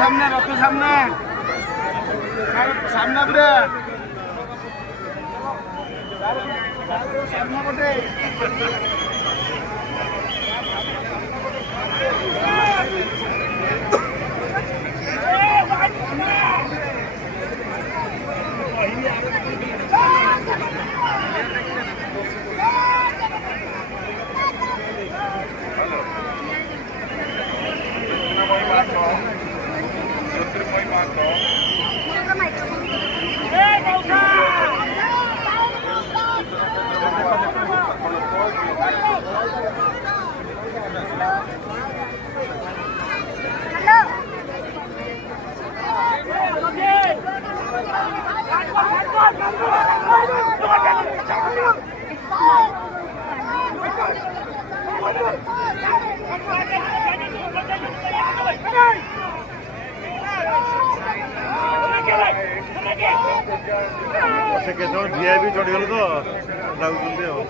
সামনে সামনে সামনে से केत वीआईपी चढ़ीगल तो लाଗୁଛନ୍ତି ଆଉ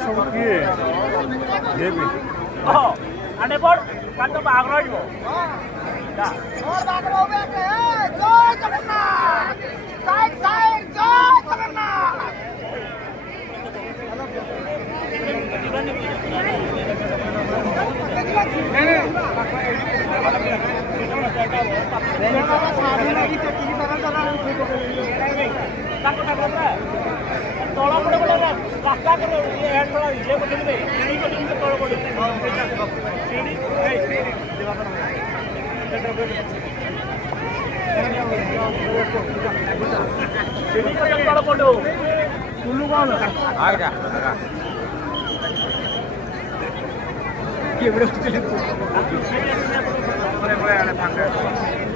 सब किए आने पड़ काट तो बाग रही हो और बाग रो बे जय जगन्नाथ साइड साइड जय जगन्नाथ तला पड़े बोला रास्ता कर ये हेड थोड़ा ये बटन में सीढ़ी बटन में तला पड़े सीढ़ी सीढ़ी बटन तला पड़ो कुल्लू कौन आ गया ये बड़े बड़े बड़े आने भाग